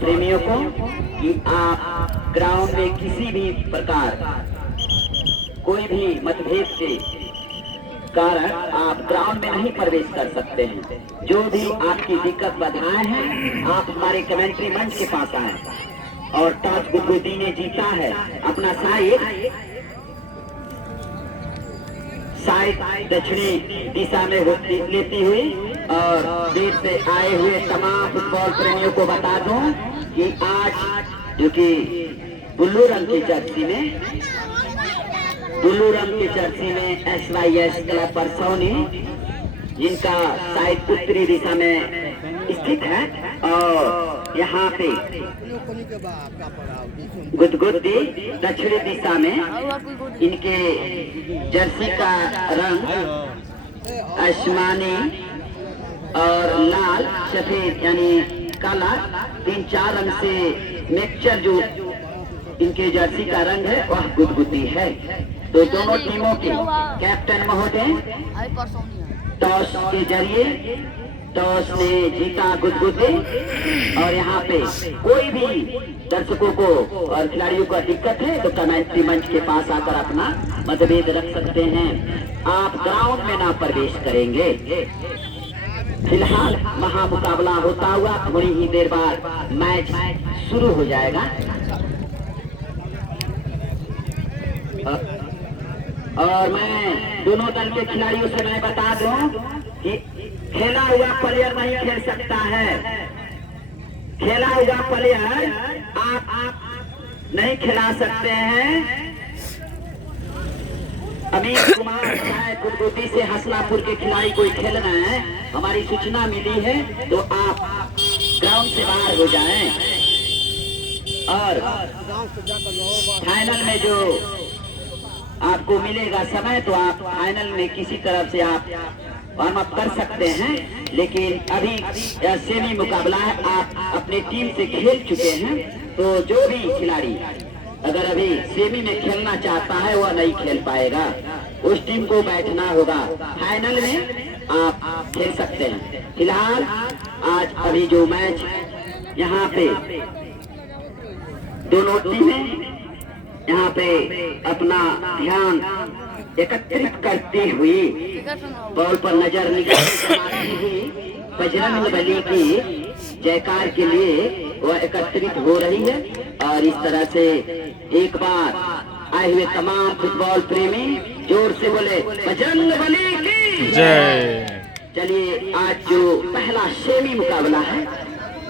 प्रेमियों को कि आप ग्राउंड में किसी भी प्रकार कोई भी मतभेद के कारण आप ग्राउंड में नहीं प्रवेश कर सकते हैं। जो भी आपकी दिक्कत बाधाएं हैं, आप हमारे कमेंट्री मंच के पास आए। और टॉस गुदगुदी ने जीता है अपना साइड दक्षिणी दिशा में लेती हुई। और देश से आए हुए तमाम फुटबॉल प्रेमियों को बता दूं कि आज जो कि ब्लू रंग की जर्सी में SYS क्लब परसौनी, जिनका साइड उत्तरी दिशा में स्थित है, और यहाँ पे गुदगुदी दक्षिणी दिशा में इनके जर्सी का रंग आसमानी और लाल सफेद यानी काला, 3-4 रंग से मिक्सचर जो इनके जर्सी का रंग है वह गुदगुदी है। तो दोनों टीमों के कैप्टन महोदय टॉस के जरिए टॉस ने जीता गुदगुदी। और यहाँ पे कोई भी दर्शकों को और खिलाड़ियों को दिक्कत है तो कमेंट्री मंच के पास आकर अपना मतभेद रख सकते हैं। आप ग्राउंड में ना प्रवेश करेंगे। फिलहाल महामुकाबला होता हुआ थोड़ी ही देर बाद मैच शुरू हो जाएगा। और मैं दोनों दल के खिलाड़ियों से मैं बता दूं कि खेला हुआ प्लेयर नहीं खेल सकता है। खेला हुआ प्लेयर आप नहीं खिला सकते हैं। अमीर कुमार गुदगुदी से हसलापुर के खिलाड़ी कोई खेल रहे हैं, हमारी सूचना मिली है, तो आप ग्राउंड से बाहर हो जाएं। और फाइनल में जो आपको मिलेगा समय, तो आप फाइनल में किसी तरफ से आप वार्म अप कर सकते हैं। लेकिन अभी यह सेमी मुकाबला है, आप अपने टीम से खेल चुके हैं, तो जो भी खिलाड़ी अगर अभी सेमी में खेलना चाहता है वह नहीं खेल पाएगा, उस टीम को बैठना होगा। फाइनल में आप खेल सकते हैं। फिलहाल आज अभी जो मैच यहाँ पे दोनों टीमें यहाँ पे अपना ध्यान एकत्रित करती हुई बॉल पर नजर निगाह हुई बजरंग बली की जयकार के लिए वह एकत्रित हो रही है। और इस तरह से एक बार आए हुए तमाम फुटबॉल प्रेमी जोर से बोले बजरंग बली की जय। चलिए, आज जो पहला सेमी मुकाबला है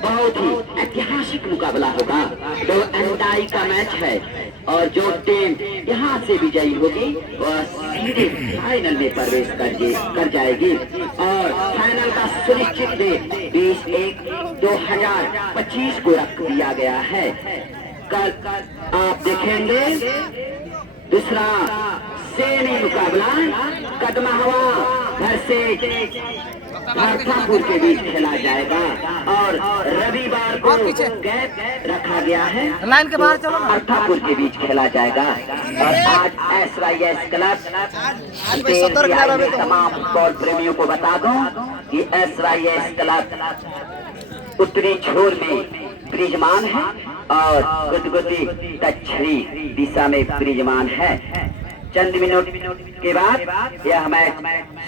बहुत ही ऐतिहासिक मुकाबला होगा। तो एंडाई का मैच है और जो टीम यहाँ से विजयी होगी वह सीधे फाइनल में प्रवेश कर जाएगी। और फाइनल का सुनिश्चित डेट 20/1/2025 को रख दिया गया है। कल आप देखेंगे दूसरा सेमी मुकाबला कदमाहवा घर से अर्थापुर के बीच खेला जाएगा। और रविवार को गैप रखा गया है, लाइन के बाहर चलो, अर्थापुर के बीच खेला जाएगा। और आज SYS क्लब तमाम फुटबॉल प्रेमियों को बता दूं कि SYS क्लब उत्तरी छोर में विराजमान है और गुदगुदी दक्षिणी दिशा में विराजमान है। चंद मिनट के बाद यह मैच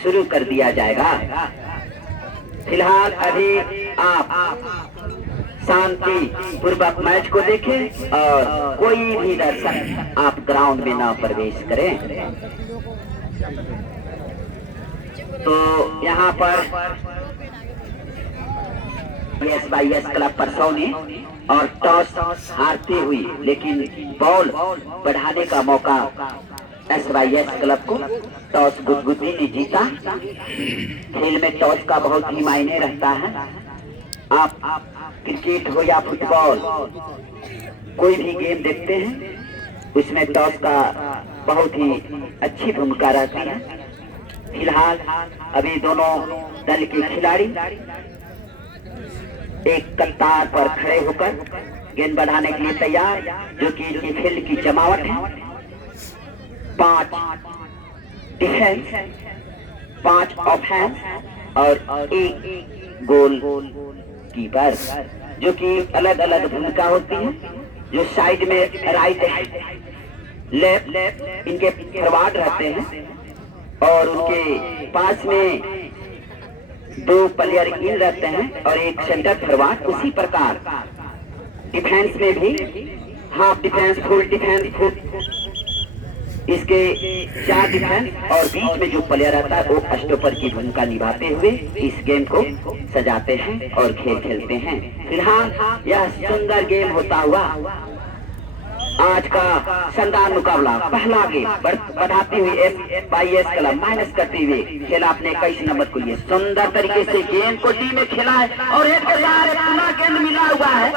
शुरू कर दिया जाएगा। फिलहाल अभी आप शांति पूर्वक मैच को देखें और कोई भी दर्शक आप ग्राउंड में ना प्रवेश करें। तो यहाँ पर SYS क्लब परसौनी और टॉस हारती हुई, लेकिन बॉल बढ़ाने का मौका SYS क्लब को टॉस गुदगुदी ने जीता। खेल में टॉस का बहुत ही मायने रहता है। आप क्रिकेट हो या फुटबॉल कोई भी गेम देखते हैं, उसमें टॉस का बहुत ही अच्छी भूमिका रहती है। फिलहाल अभी दोनों दल के खिलाड़ी एक कतार पर खड़े होकर गेंद बढ़ाने के लिए तैयार, जो कि इनकी फील्ड की जमावट है। 5 डिफेंस, 5 ऑफेंस और 1 गोल कीपर। जो कि अलग अलग भूमिका होती है। जो साइड में राइट लेफ्ट इनके फॉरवर्ड रहते हैं और उनके पास में 2 प्लेयर इन रहते हैं और एक सेंटर फॉरवर्ड। उसी प्रकार डिफेंस में भी हाफ डिफेंस, फुल डिफेंस, इसके 4 डिफेंस और बीच में जो प्लेयर रहता है वो स्टॉपर की भूमिका निभाते हुए इस गेम को सजाते हैं और खेल खेलते हैं। फिलहाल यह सुंदर गेम होता हुआ आज का शानदार मुकाबला पहला गेम बढ़ाती हुई SYS क्लब माइनस करते हुए खेला अपने 21 नंबर को लिए सुंदर तरीके से गेम को डी में खेला है और एक पूरा गेंद मिला हुआ है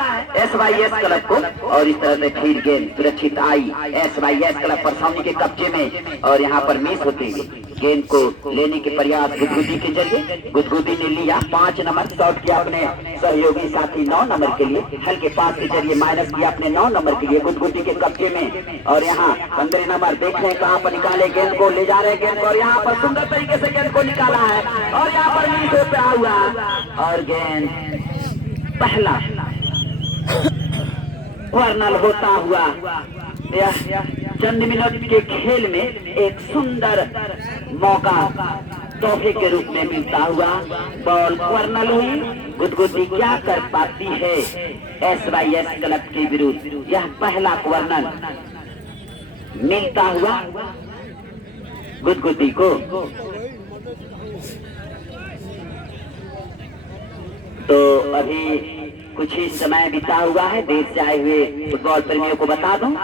SYS क्लब को और इस तरह से फिर गेंद सुरक्षित आई SYS क्लब परसौनी के कब्जे में और यहाँ पर मिस होते हुए गेंद को लेने के प्रयास गुदगुदी के जरिए गुदगुदी ने लिया 5 नंबर, शॉट किया अपने सहयोगी साथी 9 नंबर के लिए, हल्के पास के जरिए माइनस किया अपने 9 नंबर के लिए गुदगुदी के कब्जे में और यहाँ 15 नंबर देख रहे हैं कहाँ पर निकाले गेंद को, ले जा रहे गेंद को और यहाँ पर सुंदर तरीके से गेंद को निकाला है और यहाँ पर मिस पे हुआ और गेंद पहला वर्नल होता हुआ चंद मिनट के खेल में एक सुंदर मौका तोहफे के रूप में मिलता हुआ बॉल कर्नल हुई। गुदगुदी क्या कर पाती है SYS क्लब के विरुद्ध, यह पहला कर्नल मिलता हुआ गुदगुदी को। तो अभी कुछ ही समय बीता हुआ है, देर से आए हुए फुटबॉल प्रेमियों को बता दूं,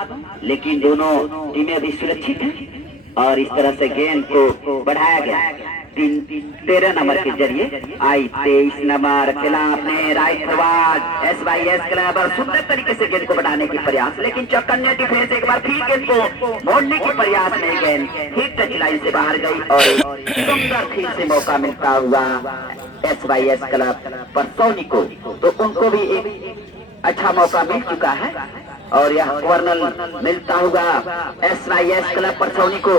लेकिन दोनों टीमें अभी सुरक्षित हैं और इस तरह से गेंद को बढ़ाया गया 13 नंबर के जरिए आई 23 नंबर खेला अपने राइट फॉरवर्ड SYS क्लब और सुंदर तरीके से गेंद को बढ़ाने की प्रयास, लेकिन चौकन्ने डिफेंस एक बार फिर गेंद को मोड़ने के प्रयास में गेंद फिर टच लाइन से बाहर गई और सुंदर फिर से मौका मिलता हुआ SYS क्लब परसौनी को। तो उनको भी एक अच्छा मौका मिल चुका है और यह कर्नल मिलता हुआ SYS क्लब परसौनी को।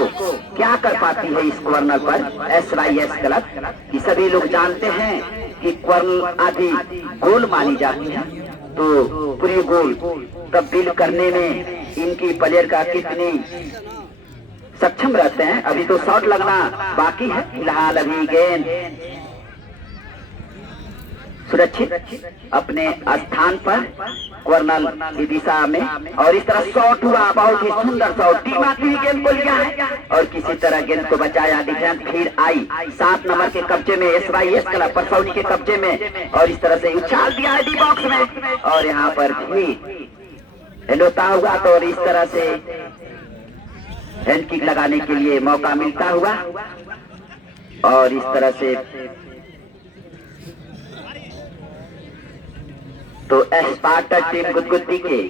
क्या कर पाती है इस कर्नल पर SYS क्लब कि सभी लोग जानते हैं कि कर्नल आधी गोल मानी जाती है, तो पूरी गोल तब्दील करने में इनकी प्लेयर का कितनी सक्षम रहते हैं। अभी तो शॉट लगना बाकी है, फिलहाल अभी गेंद सुरक्षित अपने स्थान पर कर्नल की दिशा में और इस तरह शॉट हुआ, बहुत ही सुंदर शॉट, टीम आती हुई गेंद को लिया है और किसी तरह गेंद को बचाया। डिफेंस फिर आई 7 नंबर के कब्जे में SYS क्लब परसौनी के कब्जे में और इस तरह से उछाल दिया है डी बॉक्स में और यहाँ पर भी हिलता हुआ तो और इस तरह से हैंड किक लगाने के लिए मौका मिलता हुआ और इस तरह से तो स्पार्टा टीम गुदगुदी के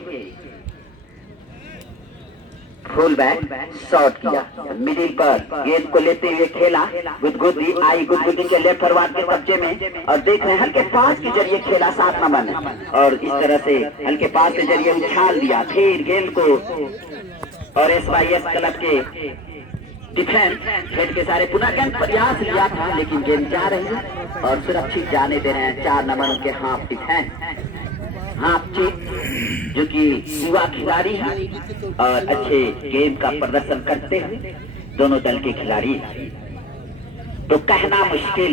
फुल बैक शॉट किया मिडिल पर गेंद को लेते हुए खेला। गुदगुदी आई गुदगुदी के लेफ्ट फॉरवर्ड के कब्जे में और देख रहे हैं हल्के पास के जरिए खेला 7 नंबर ने और इस तरह से हल्के पास के जरिए उछाल दिया फिर गेंद को और SYS क्लब के डिफेंस हेड के सारे पुनः गेंद प्रयास लिया था लेकिन गेंद जा रही है और सुरक्षित जाने दे रहे हैं 4 नंबर के हाफ डिफेंस हाफ चीफ जो कि युवा खिलाड़ी हैं और अच्छे गेम का प्रदर्शन करते हैं दोनों दल के खिलाड़ी। तो कहना मुश्किल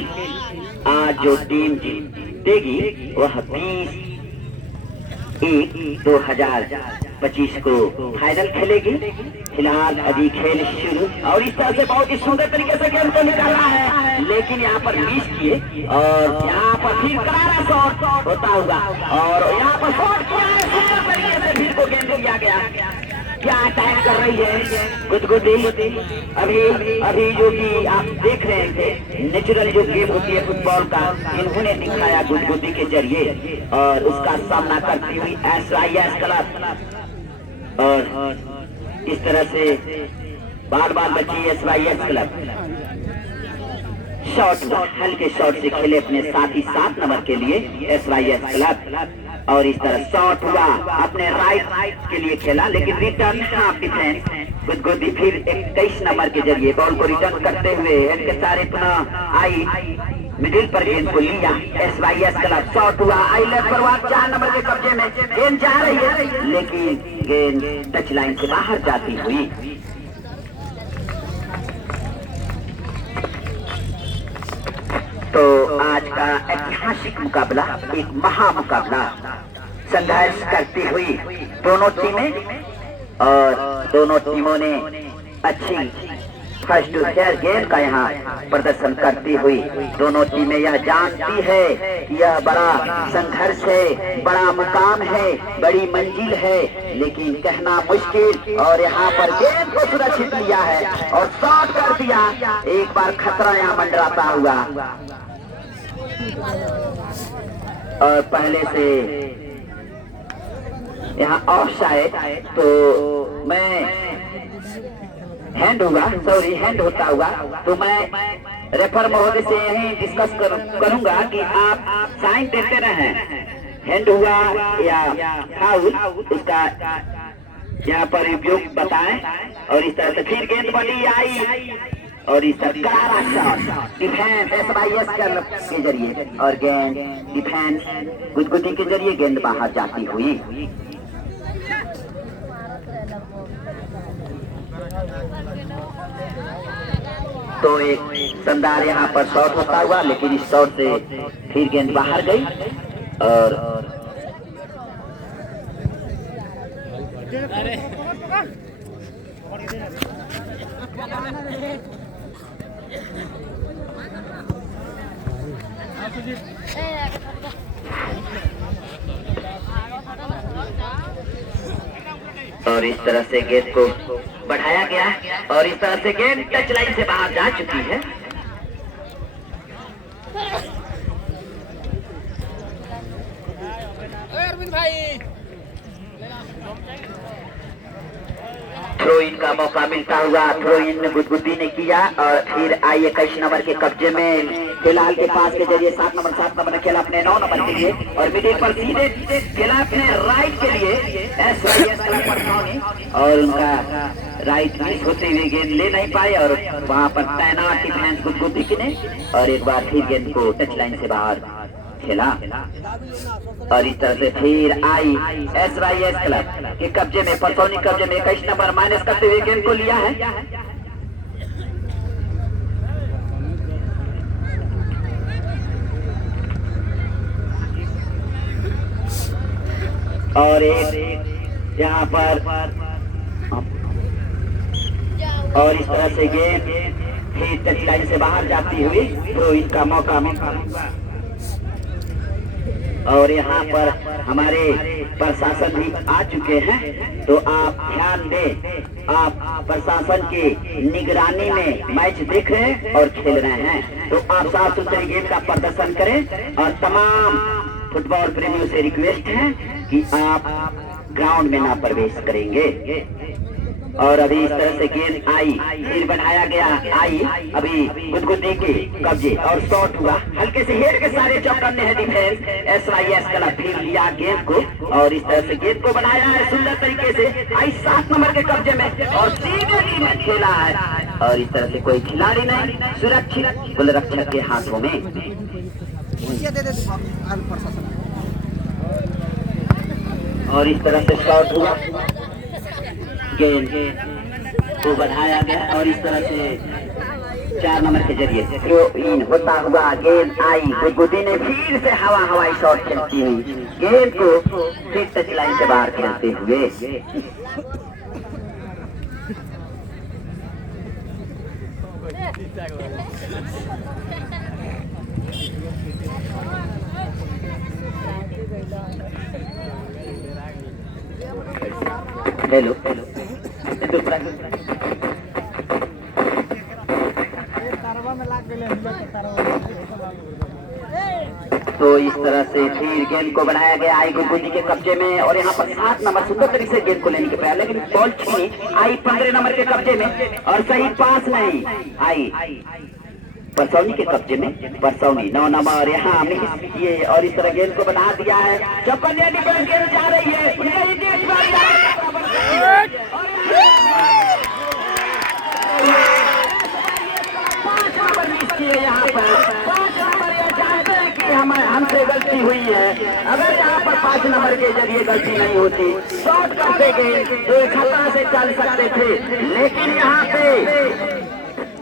आज जो टीम जीतेगी वह 20/1/2025 को फाइनल खेलेगी। फिलहाल अभी खेल शुरू और इस तरह से बहुत ही सुंदर तरीके से गेम को निकाला है लेकिन यहाँ पर मिस किए और यहाँ पर फिर करारा शॉट होता हुआ और यहाँ पर शॉट किया है सुंदर तरीके से फिर को गेम लिया गया। क्या अटैक कर रही है गुदगुदी अभी जो कि आप देख रहे थे नेचुरल जो गेम होती है फुटबॉल का इन्होंने दिखाया गुदगुदी के जरिए और उसका सामना करती हुई SYS क्लब और इस तरह से बार बार बची SYS क्लब। शॉट हल्के शॉट से खेले अपने साथी 7 नंबर के लिए SYS क्लब और इस तरह शॉट हुआ अपने राइट के लिए खेला लेकिन रिटर्न हाफ डिफेंस गुदगुदी फिर 21 नंबर के जरिए बॉल को रिटर्न करते हुए हेड के सारे पुनः आई मिडिल पर गेंद को लिया, SYS क्लब शॉट हुआ, आई लेफ्ट फॉरवर्ड 4 नंबर के कब्जे में, गेंद जा रही है लेकिन गेंद टच लाइन से बाहर जाती हुई। तो आज का ऐतिहासिक मुकाबला एक महामुकाबला, संघर्ष करती हुई दोनों टीमें, और दोनों टीमों ने अच्छी फर्स्ट टू शेयर गेम का यहाँ प्रदर्शन करती हुई दोनों टीमें यह जानती है कि यह बड़ा संघर्ष है, बड़ा मुकाम है, बड़ी मंजिल है, लेकिन कहना मुश्किल। और यहाँ पर गेंद को सुरक्षित लिया है और शॉट कर दिया, एक बार खतरा यहाँ मंडराता हुआ। और पहले से यहाँ ऑफ साइड, तो मैं हैंड होगा, सॉरी हैंड होता हुआ, तो मैं रेफर महोदय से यही डिस्कस करूंगा कि आप साइन देते रहें, हैंड हुआ या फाउल, उसका यहाँ पर उपयोग बताएं। और इस तरह से फिर गेंद बनी आई और इस तरह करारा शॉट डिफेंस SYS के जरिए, और गेंद डिफेंस गुदगुदी के जरिए गेंद बाहर जाती हुई। तो एक शानदार यहाँ पर शॉट होता हुआ, लेकिन इस शॉट से फिर गेंद बाहर गई और और इस तरह से गेंद को बढ़ाया गया और इस तरह से गेंद टच लाइन से बाहर जा चुकी है। थ्रो इन का मौका मिलता हुआ, थ्रो इन गुदगुदी ने किया और फिर आई 21 नंबर के कब्जे में, फिलहाल के पास के जरिए 7 नंबर ने खेला अपने 9 नंबर के लिए, और मिडिल पर सीधे खेला अपने राइट के लिए SYS और उनका राइट मिस होते हुए गेंद ले नहीं पाए और वहां पर तैनात डिफेंस गुदगुदी ने, और एक बार फिर गेंद को टच लाइन से बाहर खेला। और इस तरह से फिर आई SYS क्लब के कब्जे में, परसौनी कब्जे में 21 नंबर माइनस करते हुए गेंद को लिया है। और एक यहाँ पर और इस तरह से गेंद फिर टच लाइन से बाहर जाती हुई थ्रो इन का मौका मिला। और यहाँ पर हमारे प्रशासन भी आ चुके हैं, तो आप ध्यान दें, आप प्रशासन की निगरानी में मैच देख रहे हैं और खेल रहे हैं, तो आप साफ सुथरे गेम का प्रदर्शन करें। और तमाम फुटबॉल प्रेमियों से रिक्वेस्ट है कि आप ग्राउंड में ना प्रवेश करेंगे। और अभी इस तरह से गेंद आई, फिर बढ़ाया गया, आई अभी गुदगुदी के कब्जे और शॉट हुआ, हल्के से हेड के सारे चौकन्ने हैं डिफेंस SYS क्लब, फिर लिया गेंद को और इस तरह से गेंद को बनाया है सुंदर तरीके से, आई 7 नंबर के कब्जे में और सीधे टीम में खेला है। और इस तरह से कोई खिलाड़ी नहीं, सुरक्षित गोलरक्षक के हाथों में। और इस तरह से शॉट हुआ, गेंद को बढ़ाया गया और इस तरह से 4 नंबर के जरिए थ्रो इन होता हुआ गेंद आई, गुदगुदी ने फिर से हवाई शॉट खेलती हुई गेंद को फिर टच लाइन से बाहर खेलते हुए। हेलो तो इस तरह से फिर गेंद को बढ़ाया गया, आई गुदगुदी के कब्जे में और यहाँ पर 7 नंबर सुंदर तरीके से गेंद को लेने के प्रयास, लेकिन बॉल छीनी, आई 15 नंबर के कब्जे में और सही पास नहीं, आई परसौनी के कब्जे में, परसौनी 9 नंबर यहाँ मिस किए और इस तरह गेंद को बना दिया है। चौकन्ने डिफेंस गेंद जा रही है, यहाँ पर 5 नंबर गुदगुदी शॉट करते गए तो खतरा से चल सकते थे, लेकिन यहाँ पे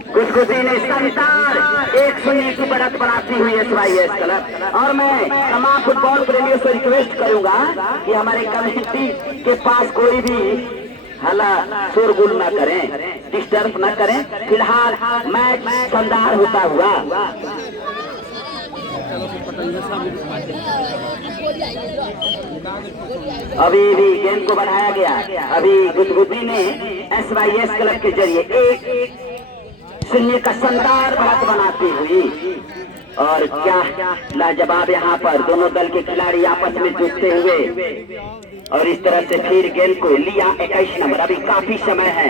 गुदगुदी ने शानदार 1-0 की बढ़त बनाती हुई SYS क्लब। और मैं तमाम फुटबॉल प्रेमियों से रिक्वेस्ट करूंगा कि हमारे कमेटी के पास कोई भी हल्ला शोरगुल न करें, डिस्टर्ब न करें। फिलहाल मैच शानदार होता हुआ अभी भी गेंद को बढ़ाया गया। अभी गुदगुदी ने SYS क्लब के जरिए 1-0 का शानदार बढ़त बनाती हुई, और क्या लाजवाब यहाँ पर दोनों दल के खिलाड़ी आपस में जुटते हुए, और इस तरह से फिर गेंद को लिया 21 नंबर। अभी काफी समय है,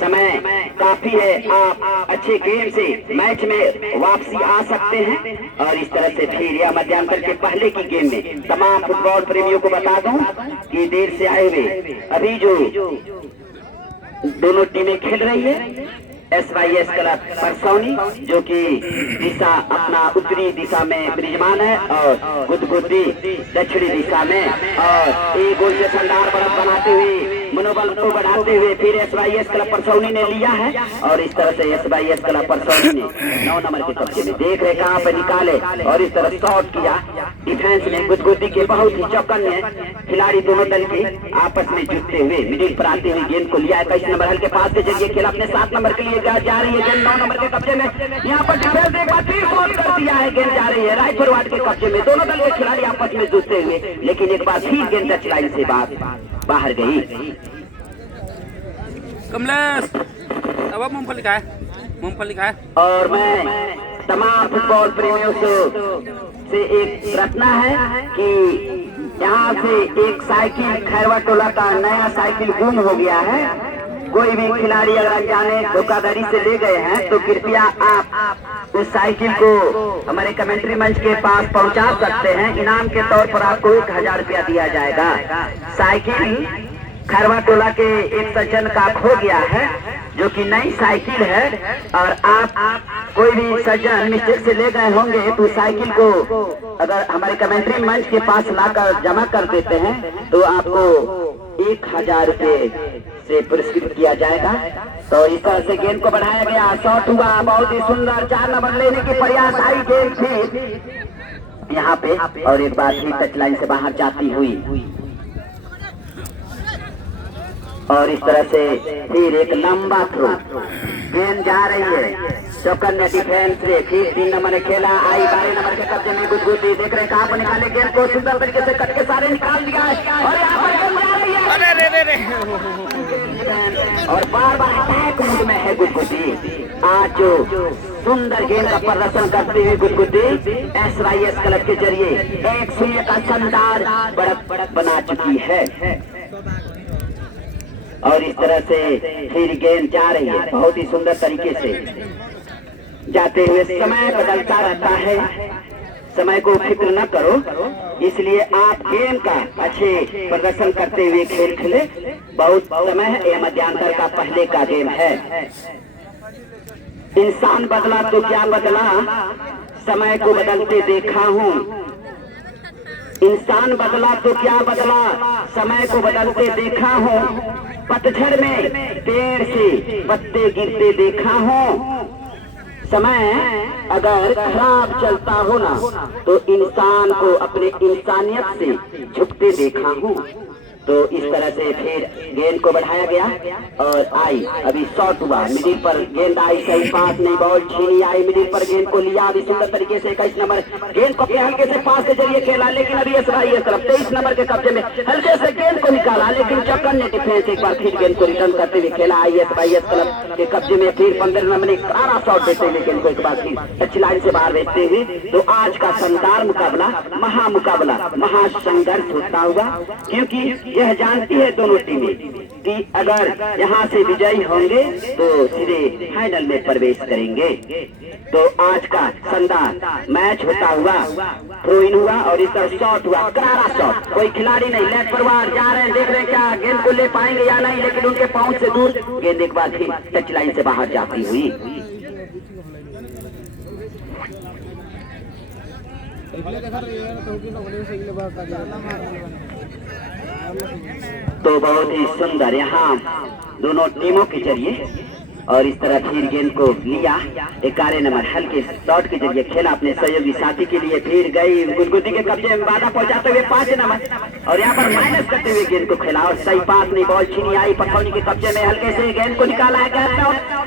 समय काफी है, आप अच्छे गेम से मैच में वापसी आ सकते हैं। और इस तरह से फिर यह मध्यांतर के पहले की गेम में तमाम फुटबॉल प्रेमियों को बता दूं कि देर से आए हुए अभी जो दोनों टीमें खेल रही है, SYS क्लब परसौनी जो कि दिशा अपना उत्तरी दिशा में विराजमान है, और गुदगुदी दक्षिणी दिशा में, और एक गोल से शानदार बढ़त बनाते हुए मनोबल को बढ़ाते हुए फिर SYS क्लब परसौनी ने लिया है। और इस तरह से SYS क्लब परसौनी ने 9 नंबर के कब्जे में देख रहे कहां पे निकाले, और इस तरह शॉट किया डिफेंस में। गुदगुदी के बहुत ही चौकन्ने खिलाड़ी दोनों दल के आपस में जुटते हुए मिडिल पर आते हुए गेंद को लिया 21 नंबर हल्के पास के जरिए खेल अपने 7 नंबर के लिए जा रही है। गेंद 9 नंबर के कब्जे में, यहाँ पर डिफेंस एक बार फिर शॉट कर दिया है, गेंद जा रही है राइट फॉरवर्ड के कब्जे में। दोनों दल के खिलाड़ी आपस में जुटते हुए, लेकिन एक बार फिर गेंद टच लाइन से बाहर गई। कमलेश अब मूंगफली खाए, मूंगफली खाए। और मैं तमाम फुटबॉल प्रेमियों से एक प्रार्थना है कि यहाँ से एक साइकिल खैरवा टोला का नया साइकिल गुम हो गया है। कोई भी खिलाड़ी अगर अनजाने धोखाधड़ी से ले गए हैं तो कृपया आप उस साइकिल को हमारे कमेंट्री मंच के पास पहुंचा सकते हैं। इनाम के तौर पर आपको 1000 रुपया दिया जाएगा। साइकिल खैरवा टोला के एक सज्जन का खो गया है, जो कि नई साइकिल है, और आप कोई भी सज्जन मिस्टेक से ले गए होंगे तो साइकिल को अगर हमारे कमेंट्री मंच के पास लाकर जमा कर देते हैं तो आपको 1000 रुपये से पुरस्कृत किया जाएगा। तो इस तरह से गेंद को बढ़ाया गया, शॉट हुआ बहुत ही सुंदर, 4 नंबर लेने की प्रयास आई गेंद थी यहाँ पे, और एक बार फिर टच लाइन से बाहर जाती हुई, और इस तरह से फिर एक लंबा थ्रो, गेंद जा रही है चौकन्ने डिफेंस से। फिर 3 नंबर ने खेला, आई 12 नंबर के कब्जे में गुदगुदी, देख रहे कहां पर निकाले गेंद को, सुंदर तरीके से कट के सारे निकाल दिया है, और यहाँ पर गेंद जा रही है, और बार बार अटैक मोड में है गुदगुदी। आज जो सुंदर गेंद का प्रदर्शन करते हुए गुदगुदी SYS क्लब के जरिए 1-0 का शानदार बढ़त बना चुकी है। और इस तरह से फिर गेंद जा रही है बहुत ही सुंदर तरीके से जाते हुए। समय बदलता रहता है, समय को फिक्र न करो, इसलिए आप गेम का अच्छे प्रदर्शन करते हुए खेल खेले। बहुत समय है, यह मध्यांतर का पहले का गेम है। इंसान बदला तो क्या बदला, समय को बदलते देखा हूँ। इंसान बदला तो क्या बदला, समय को बदलते देखा हूँ। पतझड़ में पेड़ से पत्ते गिरते देखा हूँ। समय अगर खराब चलता हो ना तो इंसान को अपने इंसानियत से झुकते देखा हूँ। तो इस तरह से फिर गेंद को बढ़ाया गया और आई, अभी शॉट हुआ, मिडिल पर गेंद आई, सही पास नहीं, बॉल छीनी आई, मिडिल पर गेंद को लिया, अभी सुंदर तरीके से 21 नंबर गेंद को हल्के से पास के जरिए खेला, लेकिन अभी SYS तरफ 23 नंबर के कब्जे में हल्के से गेंद को निकाला, लेकिन चौकन्ने डिफेंस एक बार फिर गेंद को रिटर्न करते हुए खेला। SYS क्लब के कब्जे में फिर 15 नंबर ने कड़ा शॉट देते हुए गेंद को एक बार फिर अच्छी लाइन से बाहर भेजते हुए। तो आज का शानदार मुकाबला, महामुकाबला, महासंघर्ष होता हुआ, क्योंकि यह जानती है दोनों टीमें कि अगर यहाँ से विजयी होंगे तो सीधे फाइनल में प्रवेश करेंगे। तो आज का शानदार मैच होता हुआ थ्रो इन हुआ और इस तरह शॉट हुआ, करारा शॉट, कोई खिलाड़ी नहीं, लेफ्ट फॉरवर्ड जा रहे हैं, देख रहे हैं क्या गेंद को ले पाएंगे या नहीं, लेकिन उनके पहुंच से दूर गेंद एक बार फिर टच लाइन से बाहर जाती हुई। तो बहुत ही सुंदर यहाँ दोनों टीमों के जरिए और इस तरह फिर गेंद को लिया 11 नंबर हल्के शॉट के जरिए खेला अपने सहयोगी साथी के लिए, फिर गई गुदगुदी के कब्जे में बाधा पहुंचाते हुए 5 नंबर और यहाँ पर माइनस करते हुए गेंद को खेला और सही पास नहीं, बॉल छीनी आई पटौनी के कब्जे में, हल्के से गेंद को निकाला है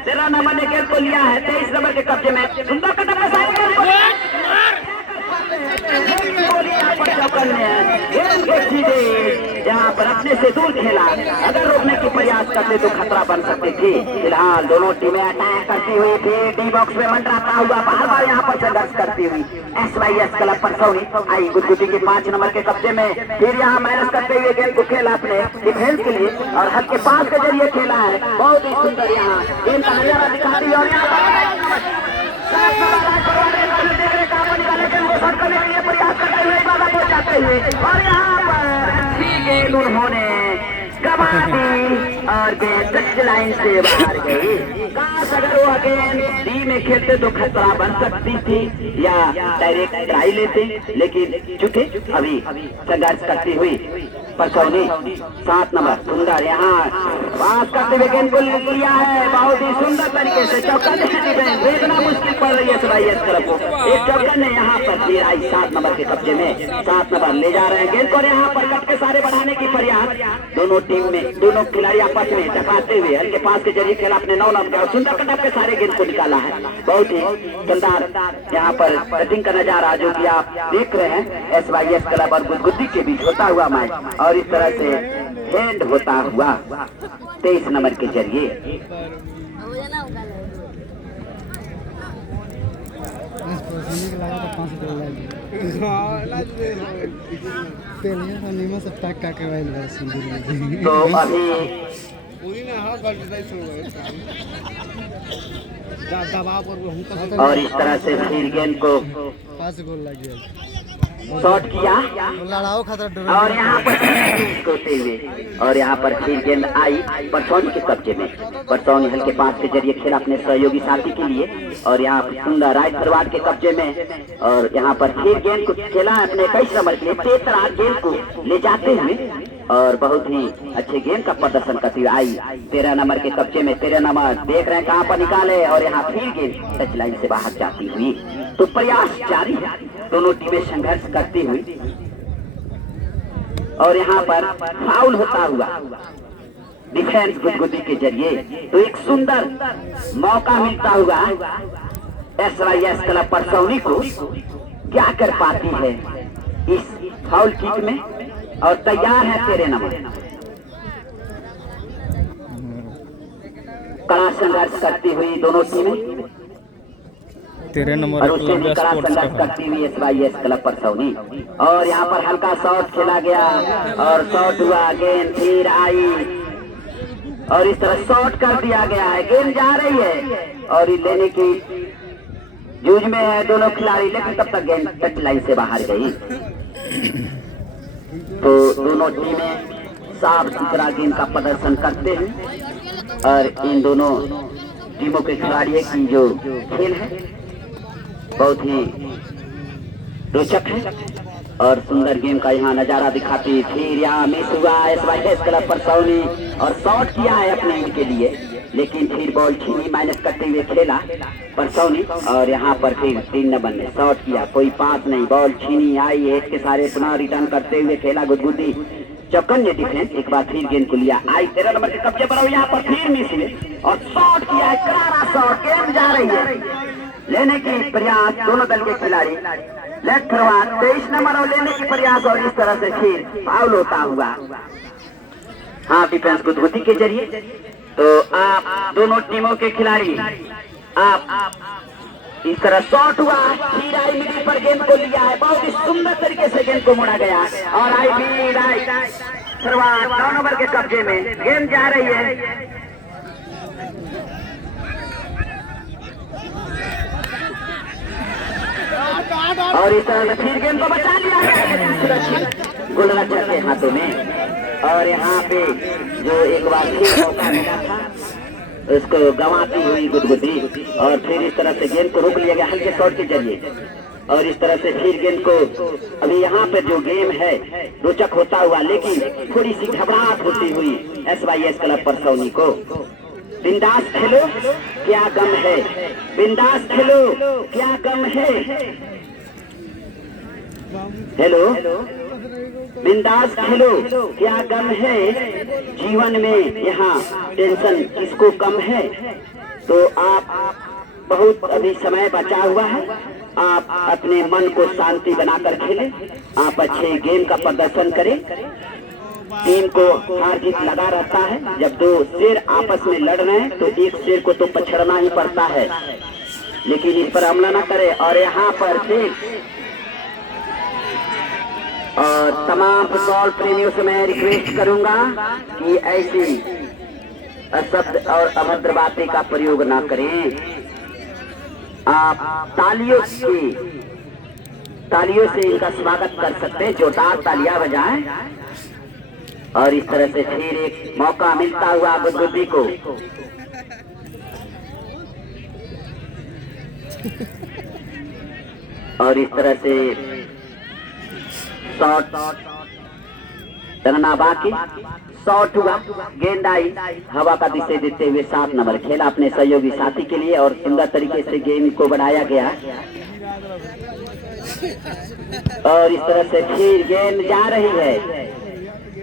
13 नंबर ने गेंद को लिया है 23 नंबर के कब्जे में, सुंदर कदम यहाँ पर अपने से दूर खेला, अगर रोकने की प्रयास करते तो खतरा बन सकते थे। फिलहाल दोनों टीमें अटैक करती हुई फिर डी बॉक्स में मंडराता हुआ बार बार यहाँ पर संघर्ष करती हुई SYS क्लब परसौनी आई गुदगुदी के 5 नंबर के कब्जे में, फिर यहाँ माइनस करते हुए गेंद को खेला अपने डिफेंस के लिए और हल्के पास के जरिए खेला है, बहुत ही सुंदर यहाँ गेंद का नजारा दिखाती है और यहाँ प्रयास करते हुए बाधा पहुंचाते हुए और यहाँ पर उन्होंने गवा दी और गेंद टच लाइन से बाहर गई। काश अगर वो गेंद डी में खेलते तो खतरा बन सकती थी या डायरेक्ट ट्राई लेते, लेकिन चूंकि अभी संघर्ष करती हुई परसौनी 7 नंबर सुंदर यहाँ पास करते हुए गेंद को लिया है, बहुत ही सुंदर तरीके से चौका देखना मुश्किल पड़ रही है SYS क्लब को, एक चौका ने यहाँ पर फिर आई 7 नंबर के कब्जे में, 7 नंबर ले जा रहे हैं गेंद को और यहाँ पर कट के सारे बढ़ाने की प्रयास दोनों टीम में, दोनों खिलाड़ी आपस में टकराते हुए हल्के पास के जरिए खेला अपने 9 नंबर और सुंदर कटक के सारे गेंद को निकाला है, बहुत ही शानदार यहाँ पर बैटिंग का नजारा जो कि आप देख रहे हैं SYS क्लब और गुदगुदी के बीच होता हुआ मैच और इस तरह से हैंड होता हुआ 23 नंबर के जरिए। तो अभी और इस तरह से फिर गेंद को 5 गोल लग गया, शॉट किया लड़ाओ खतरा और यहाँ पर होते हुए और यहाँ पर फिर गेंद आई परसौनी के कब्जे में, परसौनी हल्के पास के जरिए खेला अपने सहयोगी साथी के लिए और यहाँ पर सुंदर राइट फॉरवर्ड के कब्जे में और यहाँ पर फिर गेंद को खेला अपने 21 नंबर के लिए, तेज गेंद को ले जाते हुए और बहुत ही अच्छे गेंद का प्रदर्शन करती हुई आई 13 नंबर के कब्जे में, 13 नंबर देख रहे हैं कहाँ पर निकाले और यहाँ फिर गेंद टच लाइन से बाहर जाती हुई, तो प्रयास जारी है, दोनों टीमें संघर्ष करती हुई और यहाँ पर फाउल होता हुआ डिफेंस गुदगुदी के जरिए, तो एक सुंदर मौका मिलता हुआ SYS क्लब परसौनी को क्या कर पाती है इस फाउल किक में और तैयार है 13 नंबर, कड़ा संघर्ष करती हुई दोनों टीमें 13 नंबर और उससे भी कड़ा संघर्ष करती हुई SYS क्लब परसौनी और यहाँ पर हल्का शॉट खेला गया और शॉट हुआ, गेंद फिर आई और इस तरह शॉट कर दिया गया है, गेंद जा रही है और लेने की जूझ में है दोनों खिलाड़ी, लेकिन तब तक गेंद टच लाइन से बाहर गई, तो दोनों टीमें साफ सुथरा गेंद का प्रदर्शन करते हैं और इन दोनों टीमों के खिलाड़ियों की जो खेल है बहुत ही रोचक है और सुंदर गेम का यहाँ नजारा दिखाती, फिर यहाँ मिस हुआ SYS क्लब परसौनी और शॉट किया है अपने इनके लिए, लेकिन फिर बॉल छीनी माइनस करते हुए खेला परसौनी और यहाँ पर फिर 3 नंबर ने शॉट किया, कोई पास नहीं, बॉल छीनी आई एक के सारे पुनः रिटर्न करते हुए खेला गुदगुदी चौकन्ने डिफेंस, एक बार फिर गेंद को लिया आई 13 नंबर के कब्जे पर यहाँ पर फिर मिस हुए और शॉट किया है, करारा शॉट, गेंद जा रही है, लेने की प्रयास दोनों दल के खिलाड़ी लेफ्ट फॉरवर्ड 23 नंबर और लेने की प्रयास और इस तरह से फिर फाउल होता हुआ हाँ डिफेंस गुदगुदी के जरिए, तो आप दोनों टीमों के खिलाड़ी आप इस तरह शॉट हुआ, फिर आई मिडिल पर गेंद को लिया है, बहुत ही सुंदर तरीके से गेंद को मोड़ा गया और आई भी राइट फॉरवर्ड 9 नंबर के कब्जे में, गेंद जा रही है और इस तरह से फिर गेंद को बचा लिया है गोलरक्षक के हाथों में और यहाँ पे जो एक बार फिर मौका मिला था उसको गंवाती हुई गुदगुदी और फिर इस तरह से गेंद को रोक लिया गया हल्के शॉट के जरिए और इस तरह से फिर गेंद को अभी यहाँ पे जो गेम है रोचक होता हुआ, लेकिन थोड़ी सी घबराहट होती हुई SYS क्लब परसौनी को। बिंदास खेलो क्या गम है, बिंदास खेलो क्या गम है। हेलो, बिंदास खेलो क्या गम है, जीवन में यहाँ टेंशन किसको कम है। तो आप बहुत अभी समय बचा हुआ है, आप अपने मन को शांति बनाकर खेलें, आप अच्छे गेम का प्रदर्शन करें। टीम को हार जीत लगा रहता है, जब दो शेर आपस में लड़ रहे हैं तो एक शेर को तो पछड़ना ही पड़ता है, लेकिन इस पर हमला न करे। और यहाँ पर फिर और तमाम फुटबॉल प्रेमियों से मैं रिक्वेस्ट करूंगा कि ऐसी अशब्द और अभद्र बातें का प्रयोग ना करें। आप तालियों से इनका स्वागत कर सकते हैं, जोरदार तालियां बजाएं। और इस तरह से फिर एक मौका मिलता हुआ गुदगुदी को। और इस तरह से शॉट रंगना बाकी, शॉट हुआ, गेंद आई, हवा का दिशा देते हुए 7 नंबर खेला अपने सहयोगी साथी के लिए और सुंदर तरीके से गेम को बढ़ाया गया। और इस तरह से फिर गेंद जा रही है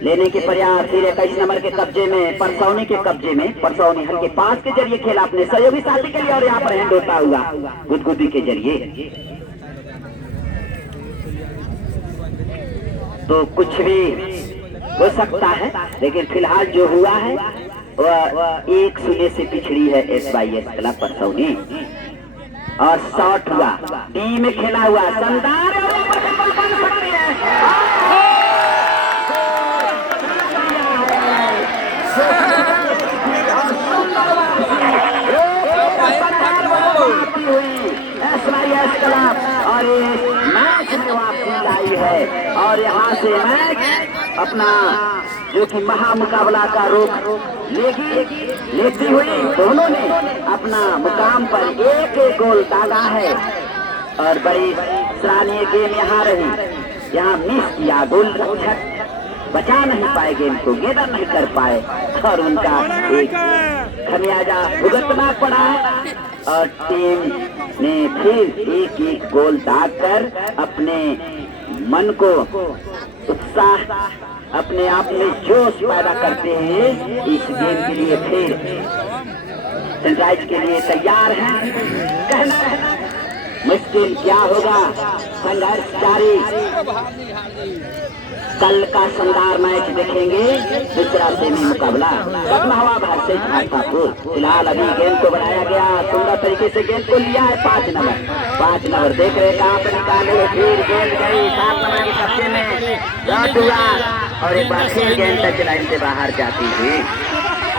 लेने के प्रयास, फिर 21 नंबर के कब्जे में, परसौनी के कब्जे में। परसौनी हल्के पास के जरिए खेला अपने सहयोगी साथी के लिए और यहाँ पर हैंड होता हुआ गुदगुदी के जरिए। तो कुछ भी हो सकता है, लेकिन फिलहाल जो हुआ है वह 1-0 से पिछड़ी है SYS क्लब परसौनी। और शॉट हुआ, टीम में खेला हुआ शानदार SYS क्लब और मैच में वापसी लाई है। और यहाँ से मैच अपना जो कि महामुकाबला का रूप लेती हुई दोनों ने अपना मुकाम पर एक गोल दागा है। और बड़ी सराहनीय गेम यहाँ रही, यहाँ मिस किया, गोल रक्षक बचा नहीं पाए, गेम को गेंदा नहीं कर पाए और उनका एक खमियाजा भुगतना पड़ा। और टीम ने फिर एक गोल दागकर अपने मन को उत्साह, अपने आप में जोश पैदा करते हुए इस गेम के लिए फिर सनराइज के लिए तैयार हैं। कहना मुश्किल क्या होगा, संघर्ष जारी। कल का शानदार मैच देखेंगे, दूसरा सेमी मुकाबला हवा भर से भाजपापुर। फिलहाल अभी गेंद को बढ़ाया गया, सुंदर तरीके से गेंद को लिया है 5 नंबर देख रहे कहाँ पे निकाले, फिर गेंद गई 7 नंबर के कब्जे में, शॉट हुआ और एक बार फिर गेंद टच लाइन से बाहर जाती थी।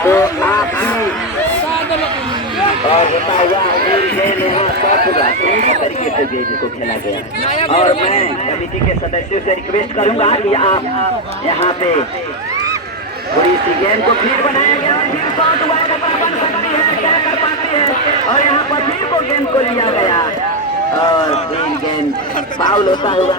तो आप और होता हुआ फिर गेंद यहाँ शॉट हुआ, सुंदर तरीके से गेंद को खेला गया। और मैं कमेटी के सदस्यों से रिक्वेस्ट करूंगा कि आप यहाँ पे थोड़ी सी गेंद को फिर बनाया गया, फिर शॉट हुआ, बन सकती है, क्या कर पाती है। और यहाँ पर फिर वो गेंद को लिया गया और फिर गेंद फाउल होता हुआ।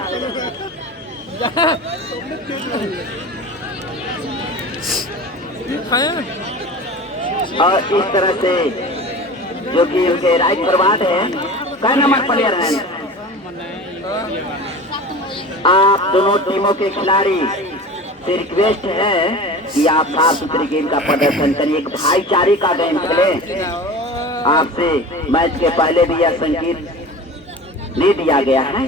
और इस तरह से जो कि उनके राइट फॉरवर्ड है, कई नंबर प्लेयर हैं। आप दोनों टीमों के खिलाड़ी से रिक्वेस्ट है कि आप साफ सुथरी गेम का प्रदर्शन करिए, एक भाईचारे का गेम खेलें। आपसे मैच के पहले भी यह संकेत दे दिया गया है,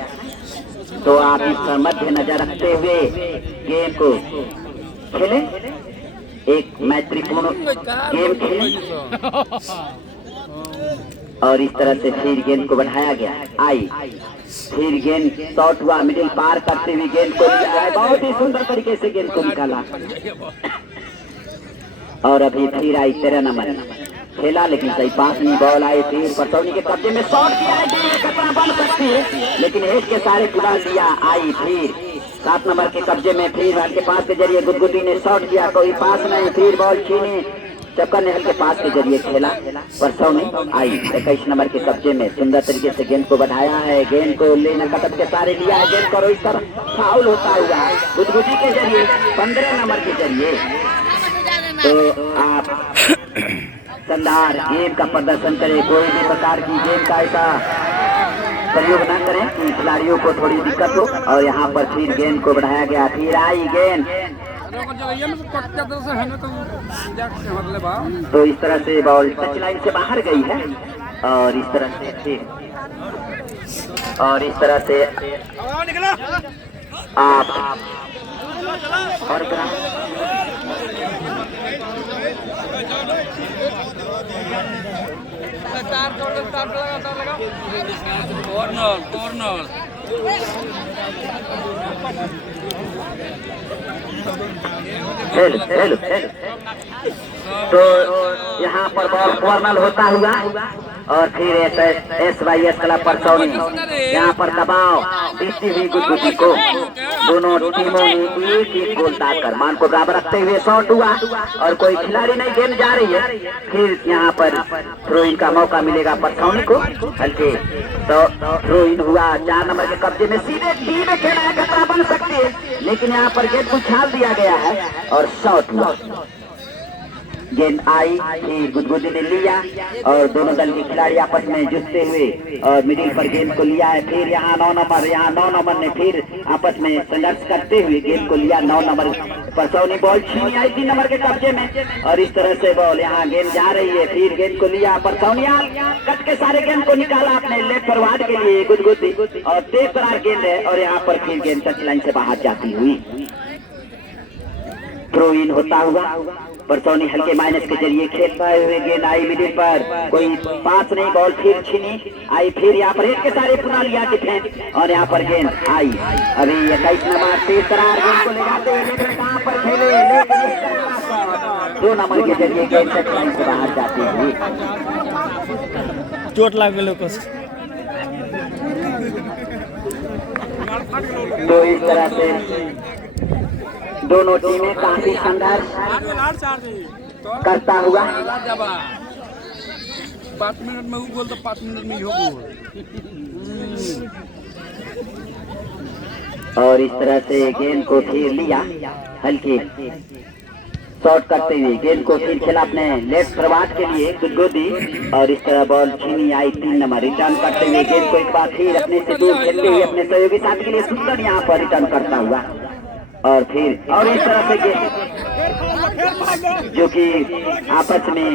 तो आप इस पर मध्य नजर रखते हुए गेम को खेलें, एक मैत्रीपूर्ण गेम खेलें। और इस तरह से फिर गेंद को बढ़ाया गया, आई फिर गेंद शॉट हुआ, मिडिल पार करते हुए गेंद को लिया है, बहुत ही सुंदर तरीके से गेंद को निकाला। और अभी फिर आई 13 नंबर खेला, लेकिन सही पास नहीं, बॉल आई फिर परसौनी के कब्जे में, शॉट किया है, खतरा बन सकती है, लेकिन हेड के सारे खुला दिया। आई फिर 7 नंबर के कब्जे में, फिर के पास के जरिए गुदगुदी ने शॉट किया, कोई पास नहीं, फिर बॉल छीनी चक्कर नेहल के पास के जरिए खेला परसों में आई 21 नंबर के कब्जे में सुंदर तरीके से गेंद को बढ़ाया है, गेंद को लेना कदम के सारे लिया है, गेंद करो इस तरह फाउल होता हुआ गुदगुदी के जरिए 15 नंबर के जरिए। तो आप शानदार गेम का प्रदर्शन करें, कोई भी प्रकार की गेम का ऐसा प्रयोग न करें कि खिलाड़ियों को थोड़ी दिक्कत हो। और यहाँ पर फिर गेंद को बढ़ाया गया, फिर आई गेंद, तो इस तरह से बॉल टच लाइन से बाहर गई है और इस तरह से फिर और इस तरह से आप और तो यहाँ पर बॉल कॉर्नर होता हुआ और फिर SYS क्लब परसौनी यहाँ पर दबाव देती हुई गुदगुदी को दोनों टीमों ने एक एक गोल दागकर मान को बराबर रखते हुए शॉट हुआ और कोई खिलाड़ी नहीं, गेंद जा रही है। फिर यहाँ पर थ्रो इन का मौका मिलेगा परसौनी को, हल्के तो थ्रो इन हुआ 4 नंबर के कब्जे में, सीधे टी में खेला खतरा बन सकती है, लेकिन यहाँ पर गेंद को उछाल दिया गया है और शॉट हुआ। गेंद आई, फिर गुदगुदी ने लिया और दोनों दल के खिलाड़ी आपस में जुटते हुए और मिडिल पर गेंद को लिया है। फिर यहाँ 9 नंबर ने फिर आपस में संघर्ष करते हुए गेंद को लिया। 9 नंबर परसौनी बॉल छीनी आई 3 नंबर के कब्जे में और इस तरह से बॉल यहाँ गेंद जा रही है। फिर गेंद को लिया परसौनी, कट के सारे गेंद को निकाला अपने लेफ्ट फॉरवर्ड के लिए गुदगुदी और तेज तरार गेंद है और यहाँ पर फिर गेंद टच लाइन से बाहर जाती हुई थ्रो इन होता हुआ परसौनी हल्के माइनस के जरिए खेलता हुए गेंद आई मिडिल पर, कोई पास नहीं, बॉल फिर छीनी आई, फिर यहाँ पर एक के सारे पुनः लिया डिफेंस और यहाँ पर गेंद आई। अभी 21 नंबर तेज तरार गेंद को ले जाते हैं, कहाँ पर खेले, लेकिन 2 नंबर के जरिए गेंद टच लाइन से बाहर जाती हुई चोट लग गई को। तो इस तरह से दोनों टीमें काफी संघर्ष करता हुआ 5 मिनट में वो गोल तो 5 मिनट में ही हो गोल। और इस तरह से गेंद को फिर लिया, हल्के शॉट करते हुए गेंद को फिर खेला अपने लेफ्ट फॉरवर्ड के लिए गुदगुदी और इस तरह बॉल छीनी आई 3 नंबर, रिटर्न करते हुए गेंद को एक बार फिर अपने से दूर खेलते हुए अपने सहयोगी साथी के लिए सुंदर यहाँ पर रिटर्न करता हुआ और फिर और इस तरह से जो कि आपस में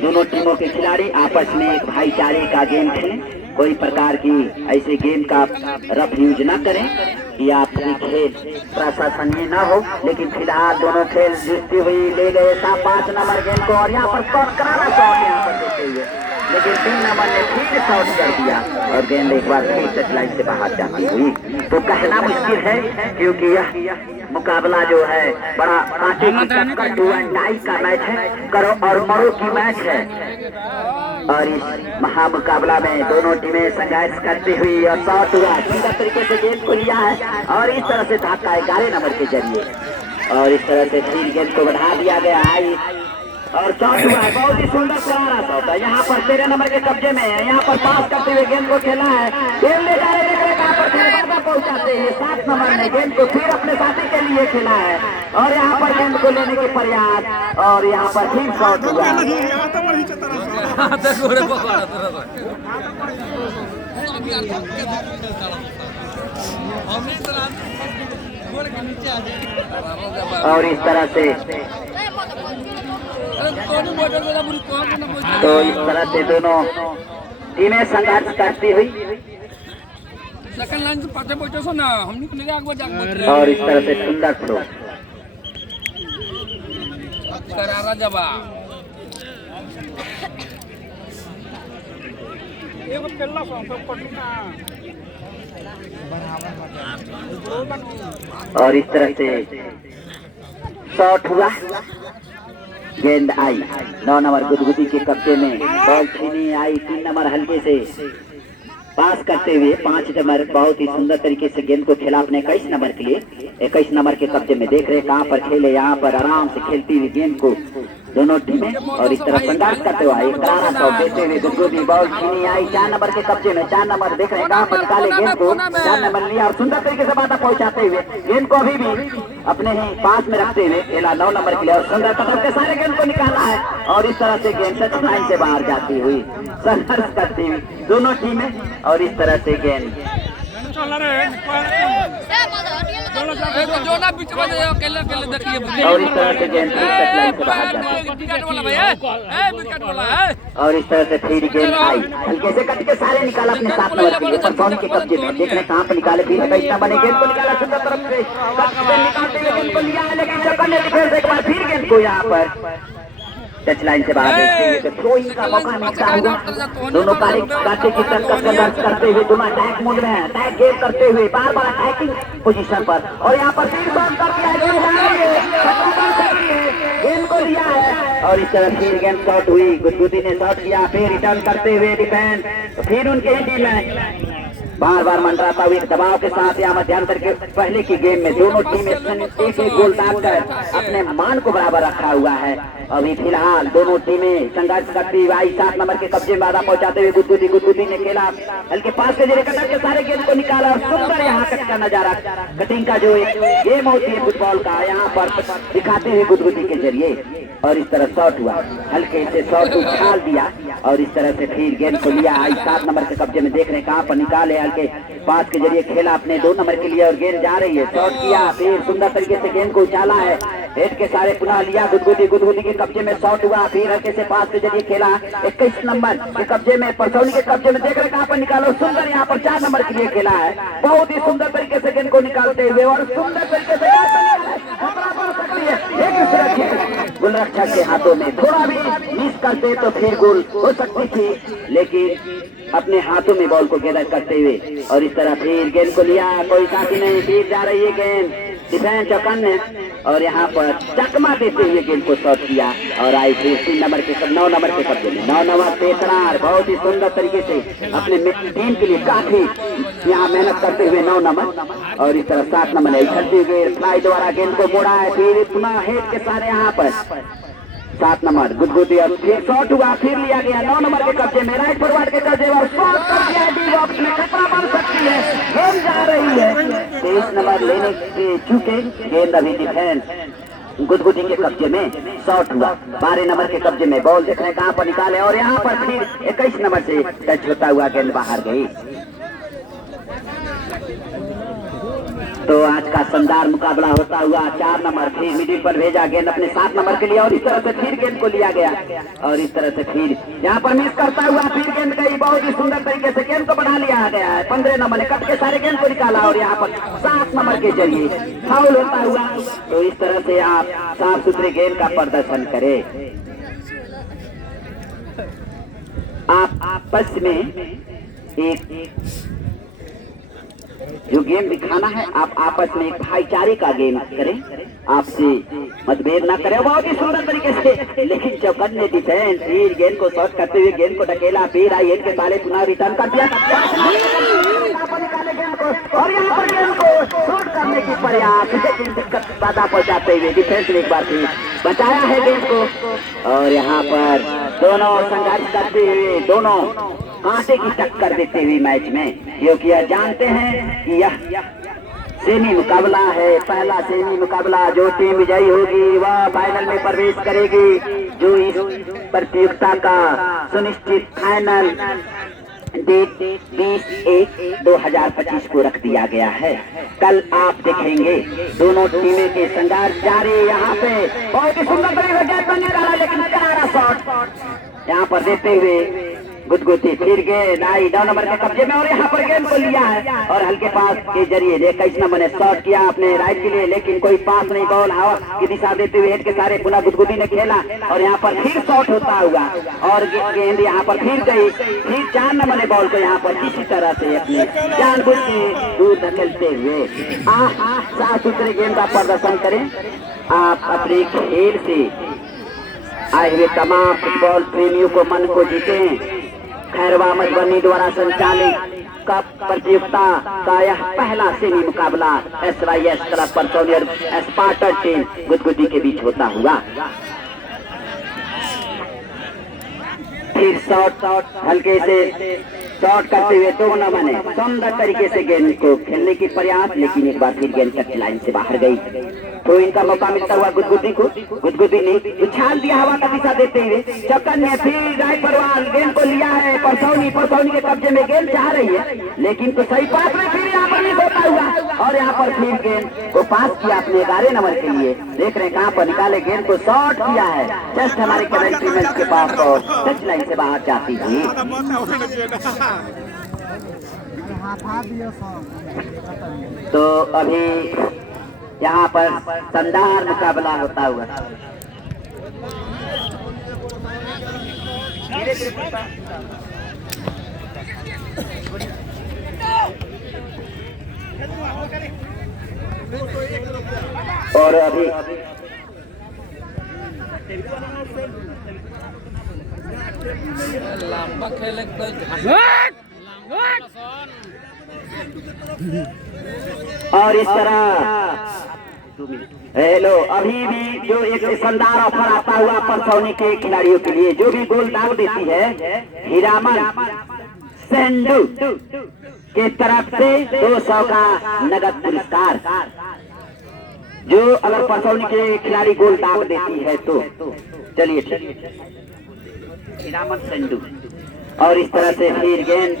दोनों टीमों के खिलाड़ी आपस में एक भाईचारे का गेम खेलें, कोई प्रकार की ऐसे गेम का रफ यूज न करें कि आपकी खेल प्रशासनीय न हो। लेकिन फिलहाल दोनों खेल जीतती हुई ले गए 5 नंबर गेंद को और यहाँ पर करारा शॉट यहाँ पर देते हुए, लेकिन 3 नंबर ने फिर शॉट कर दिया और गेंद एक बार फिर टच लाइन से बाहर जाती हुई। तो कहना मुश्किल है क्योंकि यह मुकाबला जो है बड़ा कांटे की टक्कर डू एंड डाई का मैच है, करो और मरो की मैच है और इस महामुकाबला में दोनों टीमें संघर्ष करती हुई और शॉट हुआ, सीधा तरीके से गेंद को लिया है और इस तरह से धक्का 11 नंबर के जरिए और इस तरह से फिर गेंद को बढ़ा दिया गया है और शॉट हुआ है। बहुत ही सुंदर करारा शॉट है, यहाँ पर 13 नंबर के कब्जे में है, यहाँ पर पास करते हुए गेंद को खेला है, गेंद ले जा रहे कहाँ पर खेल पहुंचाते हैं 7 नंबर ने गेंद को फिर अपने साथी के लिए खेला है और यहाँ पर गेंद को लेने के प्रयास और यहाँ पर फिर शॉट हुआ। और इस तरह से तो इस तरह से दोनों टीमें संघर्ष करती हुई सेकंड लाइन से पाछे बैठो सो ना, हमनी को लेके आगे जाके और इस तरह से सुंदर थ्रो करारा जवाब एगो पेल्ला सब पटना और इस तरह से शॉट हुआ, गेंद आई 9 नंबर गुदगुदी के कब्जे में, बॉल छीनी आई 3 नंबर हल्के से पास करते हुए 5 नंबर बहुत ही सुंदर तरीके से गेंद को खेला अपने 21 नंबर के लिए। 21 नंबर के कब्जे में देख रहे कहां पर खेले, यहाँ पर आराम से खेलती हुई गेंद को दोनों टीमें। और इस तरफ संघर्ष करते हुए एक करारा शॉट देते हुए गुदगुदी बॉल छीनी आई 4 नंबर के कब्जे में। 4 नंबर देख रहे हैं कहां पर निकाले गेंद को, 4 नंबर लिया और सुंदर तरीके से बाधा पहुंचाते हुए गेंद को अभी भी अपने ही पास में रखते हुए खेला 9 नंबर के लिए और सुंदर तरफ के सारे गेंद को निकाला है और इस तरह से गेंद टच लाइन से बाहर जाती हुई संघर्ष करती हुई दोनों टीमें। और इस तरह से गेंद जो ना बीच में अकेले अकेले देखिए और इस तरह से गेंद टच लाइन से बाहर जाती है विकेट वाला भैया विकेट वाला है। और इस तरह से फिर गेंद आई हल्के से कट के सारे निकाला अपने 7 नंबर के लिए परफॉर्म के कब्जे में। देख रहे कहां पर निकाले फिर इतना बने गेंद को निकाला सुंदर तरफ से कट से निकालते हुए गेंद को लिया है लेकिन चक्कर ने डिफेंस एक बार फिर गेंद को यहां पर टच लाइन से बाहर देखते हुए तो थ्रोइंग का मौका मिलता हुआ दोनों कांटे की टक्कर संघर्ष करते हुए दोनों अटैक मोड में है। अटैक गेम करते हुए बार बार अटैकिंग पोजीशन पर और यहाँ पर फिर शॉट कर दिया है गेंद को लिया है और इस तरह फिर गेंद शॉट हुई। गुदगुदी ने शॉट किया फिर रिटर्न करते हुए डिफेंस तो फिर उनके ही टीम में बार बार मंडराता हुए दबाव के साथ यहाँ मध्यांतर के पहले की गेम में दोनों टीमें एक एक गोल डालकर अपने मान को बराबर रखा हुआ है। अभी फिलहाल दोनों टीमें संघर्ष करती हुई आई 7 नंबर के कब्जे में बाधा पहुंचाते हुए गुदगुदी ने खेला हल्के पास के जरिए कटर के सारे गेंद को निकाला और सुंदर यहाँ कट का नजारा कटिंग का जो एक गेम होती है फुटबॉल का यहाँ पर दिखाते हुए गुदगुदी के जरिए। और इस तरह शॉट हुआ हल्के से शॉट उछाल दिया और इस तरह से फिर गेंद को लिया आई 7 नंबर के कब्जे में। देख रहे कहां पर निकाले हल्के पास के जरिए खेला अपने 2 नंबर के लिए और गेंद जा रही है। शॉट किया फिर सुंदर तरीके से गेंद को उछाला है हेड के सारे पुनः लिया गुदगुदी के कब्जे में शॉट हुआ फिर हल्के से पास के जरिए खेला 21 नंबर के कब्जे में परसौनी के कब्जे में। देख रहे कहां पर निकालो सुंदर यहाँ पर 4 नंबर के लिए खेला है बहुत ही सुंदर तरीके से गेंद को निकालते हुए और सुंदर तरीके से गोलरक्षक के हाथों में थोड़ा भी मिस करते तो फिर गोल हो सकती थी लेकिन अपने हाथों में बॉल को गैदर करते हुए और इस तरह फिर गेंद को लिया कोई साथी नहीं फिर जा रही है गेंद डिफेंस चौकन और यहाँ पर चकमा देते हुए गेंद को शॉट किया और आई फिर 3 नंबर के 9 नंबर के कब्जे में। 9 नंबर पेशरार बहुत ही सुंदर तरीके से अपने टीम के लिए काफी यहाँ मेहनत करते हुए 9 नंबर और इस तरह 7 नंबर ने उछलते हुए फ्लाई द्वारा गेंद को मोड़ा है फिर पुनः हेड के सारे यहाँ पर 7 नंबर गुदगुदी और फिर शॉट हुआ फिर लिया गया 9 नंबर के कब्जे में राइट फॉरवर्ड के कब्जे और शॉट कर दिया डी बॉक्स में खतरा बन सकती है गेंद जा रही है 23 नंबर लेने के चूके गेंद अभी डिफेंस गुदगुदी के कब्जे में शॉट हुआ 12 नंबर के कब्जे में बॉल देखने कहां पर निकाले और यहाँ पर फिर 21 नंबर से टच होता हुआ गेंद बाहर गई। तो आज का शानदार मुकाबला होता हुआ 4 नंबर फिर मिडिल पर भेजा गेंद अपने 7 नंबर के लिए और इस तरह से फिर गेंद को लिया गया और इस तरह से फिर यहाँ पर मिस करता हुआ फिर गेंद गई बहुत ही सुंदर तरीके से गेंद को बढ़ा लिया गया है 15 नंबर ने कट के सारे गेंद को निकाला और यहाँ पर 7 नंबर के जरिए फाउल होता हुआ। तो इस तरह से आप साफ सुथरे गेंद का प्रदर्शन करें। आप आपस में एक जो गेम दिखाना है आप आपस में एक भाईचारे का गेम करें आपसे मतभेद ना करें बहुत ही सुंदर तरीके से लेकिन चौकट ने डिफेंस फिर गेंद को शॉट करते हुए गेंद को ढकेला फिर आई गेंद के साले पुनः रिटर्न कर दिया और यहाँ पर गेंद को शॉट करने की प्रयास लेकिन दिक्कत बाधा पहुंचाते हुए डिफेंस ने एक बार फिर बचाया है गेंद को और यहाँ पर दोनों संघर्ष करते हुए दोनों कांटे की टक्कर देते हुए मैच में क्योंकि यह जानते हैं कि यह सेमी मुकाबला है पहला सेमी मुकाबला जो टीम विजयी होगी वह फाइनल में प्रवेश करेगी जो इस प्रतियोगिता का सुनिश्चित फाइनल डेट 20/1/2025 को रख दिया गया है। कल आप देखेंगे दोनों टीमें के संघर्ष जारी। यहाँ पे बहुत ही सुंदर तरीके से बनने वाला लेकिन करारा शॉट यहाँ पर देते हुए गुदगुदी फिर गेंद आई 9 नंबर के कब्जे में और यहाँ पर गेंद को लिया है और हल्के पास के जरिए 21 नंबर ने शॉट किया अपने राइट के लिए लेकिन कोई पास नहीं बॉल हवा की दिशा देते हुए हेड के सारे पुनः गुदगुदी ने खेला और यहाँ पर फिर शॉट होता हुआ और गेंद यहाँ पर फिर गई फिर 4 नंबर ने बॉल को यहाँ पर किसी तरह से अपने जानबूझ के दूर धकेलते हुए साफ सुथरे गेंद का प्रदर्शन करें। आप अपने खेल से आए हुए तमाम फुटबॉल प्रेमियों को मन को जीते। खैरवा मधुबनी द्वारा संचालित कप प्रतियोगिता का यह पहला सेमी मुकाबला SYS क्लब परसौनी और स्पार्टन टीम गुदगुदी के बीच होता हुआ फिर शॉट हल्के से शॉट करते हुए दो न बने सुंदर तरीके से गेंद को खेलने की प्रयास, लेकिन एक बार फिर गेंद टच लाइन से बाहर गई। तो इनका मौका मिलता हुआ गुदगुदी को, गुदगुदी ने उछाल दिया हवा का दिशा देते हुए, चक्कर ने फिर राय परवाल गेंद को लिया है। परसौनी के कब्जे में गेंद चाह रही है, लेकिन तो सही पास में फिर यहाँ पर मिस होता हुआ और यहाँ पर फिर गेंद को पास किया अपने 11 नंबर के लिए। देख रहे हैं कहाँ पर निकाले गेंद को, शॉट किया है जस्ट हमारे कमेंट्री मैच के पास और टच लाइन से बाहर जाती थी। तो अभी यहाँ पर शानदार मुकाबला होता हुआ और अभी लंबा खेले और इस तरह हेलो अभी भी जो एक शानदार ऑफर आता हुआ परसौनी के खिलाड़ियों के लिए, जो भी गोल दाग देती है हीरामन सेंडू के तरफ से 200 का नगद पुरस्कार। जो अगर परसौनी के खिलाड़ी गोल दाग देती है तो चलिए हीरामन सेंडू। और इस तरह से फिर गेंद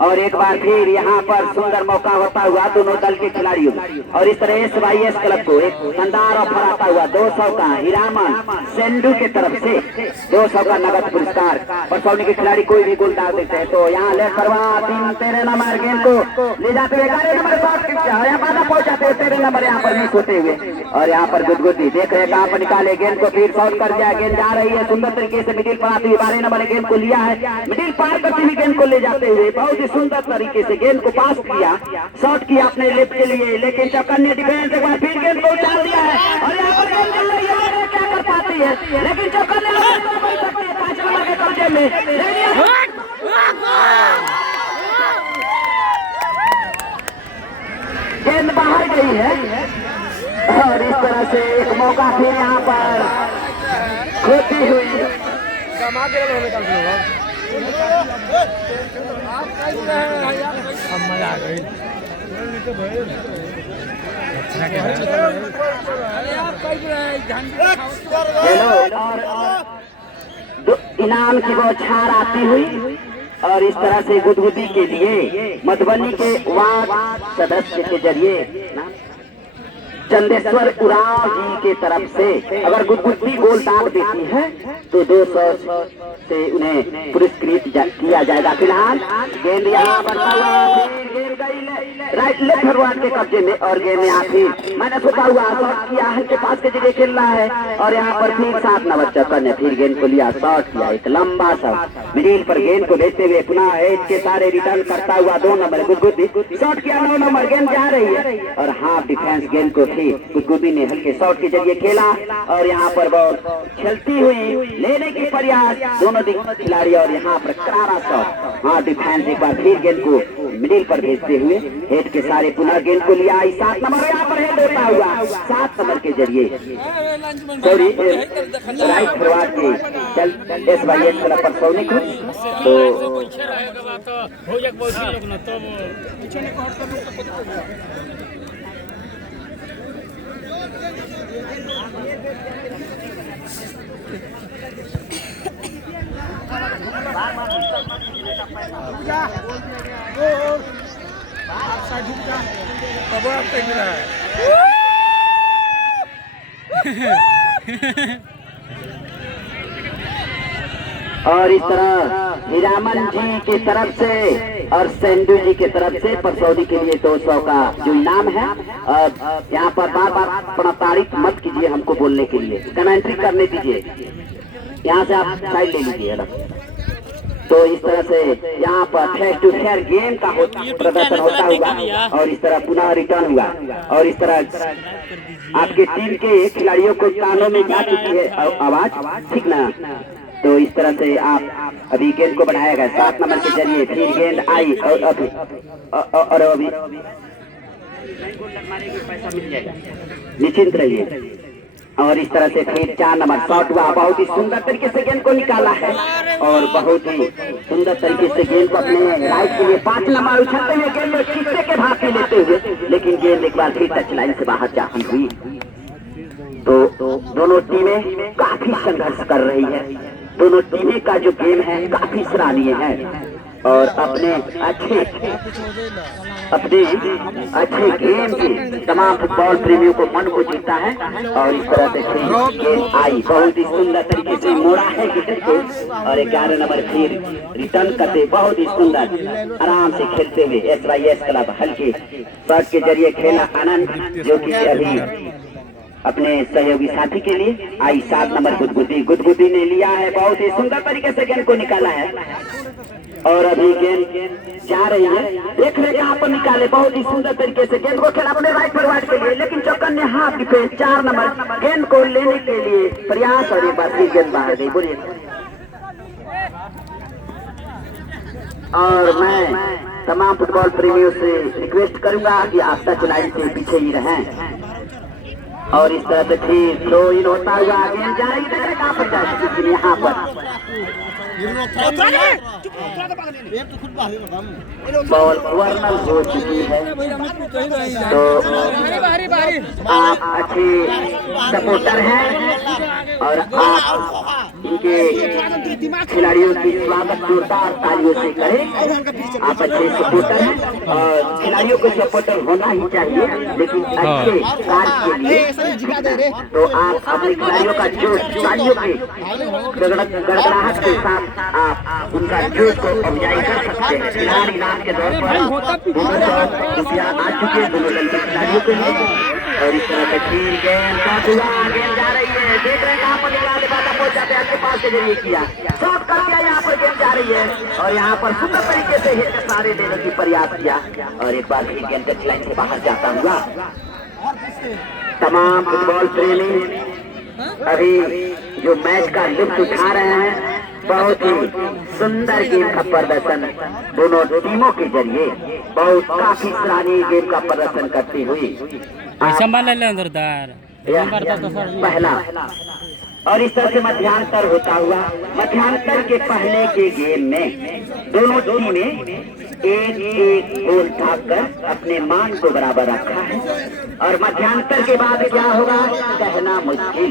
और एक बार फिर यहाँ पर सुंदर मौका होता हुआ दोनों दल के खिलाड़ियों। और इस तरह SYS क्लब को एक शानदार ऑफर आता हुआ 200 का हीरामन सेंडू के तरफ से 200 का नगद पुरस्कार। परसौनी के खिलाड़ी कोई भी गोल डाल देते हैं तो यहाँ ले करवा 13 नंबर गेंद को ले जाते हुए 11 नंबर शॉट यहाँ बाधा पहुंचाते हुए 13 नंबर यहाँ पर मिस होते हुए। और यहाँ पर गुदगुदी देख रहे हैं कहाँ पर निकाले गेंद को, फिर शॉट कर दिया, गेंद जा रही है सुंदर तरीके से मिडिल पर आती हुई 12 नंबर गेंद को लिया है, मिडिल पार करती हुई गेंद को ले जाते हुए बहुत ही सुंदर तरीके से गेंद को पास किया, शॉट किया अपने लेफ्ट के लिए, लेकिन चक्कर ने डिफेंस एक बार फिर गेंद को उछाल दिया है। और यहाँ पर गेंद चल रही है, क्या कर पाती है, लेकिन चक्कर ने 5 नंबर के कब्जे में गेंद बाहर गई है। और इस तरह से एक मौका फिर यहाँ पर खोती हुई मजा आ गई। हेलो और इनाम की बौछार आती हुई। और इस तरह से गुदगुदी के लिए मधुबनी के वार्ड सदस्य के जरिए चंदेश्वर उराव जी के तरफ से अगर गुदगुदी गोल दाग देती है तो 200 से उन्हें पुरस्कृत किया जाएगा। फिलहाल गेंद यहाँ बढ़ता हुआ गेंद गई राइट लेफ्ट फॉरवर्ड के कब्जे में और गेंद यहाँ फिर मैंने सोचा हुआ शॉट किया है के पास के जगह खेल रहा है। और यहाँ पर फिर 7 नंबर चक्कर ने फिर गेंद को लिया, शॉट किया एक लंबा शॉट मिडिल पर गेंद को भेजते हुए पुनः एज के सारे रिटर्न करता हुआ 2 नंबर गुदगुदी शॉट किया, 9 नंबर गेंद जा रही है और हाफ डिफेंस गेंद को गुदगुदी ने हल्के शॉट के जरिए खेला। और यहाँ पर बॉल चलती हुई लेने की प्रयास दोनों खिलाड़ी और यहाँ पर करारा शॉट, हाँ डिफेंस एक बार फिर गेंद को मिडिल पर भेजते हुए हेड के सारे पुनः गेंद को लिया 7 नंबर यहाँ पर हेड होता हुआ 7 नंबर के जरिए सॉरी राइट फॉरवर्ड के चल SYS क्लब परसौनी को। तो और इस तरह हीरामन जी की तरफ से और सेंडू जी की तरफ से परसौनी के लिए 200 का जो इनाम है। और यहाँ पर बार बार प्रताड़ित मत कीजिए हमको बोलने के लिए, कमेंट्री करने दीजिए, यहाँ से आप साइड ले लीजिए अलग। तो इस तरह से यहाँ पर फेस टू फेयर गेम का प्रदर्शन होता हुआ और इस तरह पुनः रिटर्न हुआ। और इस तरह आपके टीम के खिलाड़ियों को कानों में जा चुकी है आवाज, ठीक ना। तो इस तरह से आप अभी गेंद को बढ़ाया गया 7 नंबर के जरिए, फिर गेंद आई और अभी पैसा मिल जाएगा, निश्चिंत रहिए। और इस तरह से फिर 4 नंबर शॉट हुआ, बहुत ही सुंदर तरीके से गेंद को निकाला है और बहुत ही सुंदर तरीके से गेंद को अपने राइट के लिए 5 नंबर उछलते हुए गेंद को खींचने के भाग में लेते हुए, लेकिन गेंद एक बार फिर टच लाइन से बाहर जाती हुई। तो दोनों टीमें काफी संघर्ष कर रही है, दोनों टीमें का जो गेम है काफी सराहनीय है और अपने अच्छे गेम से तमाम फुटबॉल प्रेमियों को मन को जीता है। और इस तरह से गेंद आई, बहुत ही सुंदर तरीके से मोड़ा है गेंद को और 11 नंबर फिर रिटर्न करते बहुत ही सुंदर आराम से खेलते हुए SYS क्लब हल्के शॉट के जरिए खेला आनंद, जो कि अभी अपने सहयोगी साथी के लिए आई 7 नंबर गुदगुदी ने लिया है, बहुत ही सुंदर तरीके से गेंद को निकाला है और अभी गेंद जा रही है, देख रहे कहां पर निकाले, बहुत ही सुंदर तरीके से गेंद को खेला अपने राइट फॉरवर्ड के लिए, लेकिन चौकन ने हाथ डिफेंस 4 नंबर गेंद को लेने के लिए प्रयास और एक बार फिर गेंद बाहर गई। बोलिए और मैं तमाम फुटबॉल प्रेमियों से रिक्वेस्ट करूंगा कि आप टच लाइन से पीछे ही रहें और इस तरह से फिर थ्रो इन होता हुआ गेंद जा रही है, कहां पर जा रही है, यहाँ पर बॉल वर्नल हो चुकी है। तो आप अच्छे सपोर्टर हैं और आप इनके खिलाड़ियों की स्वागत जोरदार तालियों से करें। आप अच्छे सपोर्टर हैं और खिलाड़ियों को सपोर्टर होना ही चाहिए, लेकिन अच्छे कार्य के लिए तो आप अपने खिलाड़ियों का जोश तालियों की गड़गड़ाहट के साथ आप उनका जोश को अफजाई कर सकते हैं। खिलाड़ी इनाम के तौर पर रुपया आ चुके हैं दोनों दल के खिलाड़ियों के लिए और इस तरह से खेल गेंद जा रही है, देख रहे हैं कहां पर निकाले बाधा पहुंच जाते हैं, आपके पास के जरिए किया शॉट कर दिया, यहाँ पर गेंद जा रही है और यहाँ पर सुंदर तरीके से हिट के सारे देने की प्रयास किया और एक बार फिर गेंद टच लाइन से बाहर जाता हुआ। तमाम फुटबॉल प्रेमी अभी जो मैच का लुत्फ उठा रहे हैं, बहुत ही सुंदर गेम का प्रदर्शन दोनों टीमों के जरिए, बहुत काफी सराहनीय गेम का प्रदर्शन करती हुई पहला और इस तरह से मध्यांतर होता हुआ, मध्यांतर के पहले के गेम में दोनों टीमें एक गोल ढाकर अपने मान को बराबर रखा है और मध्यांतर के बाद क्या होगा कहना मुश्किल।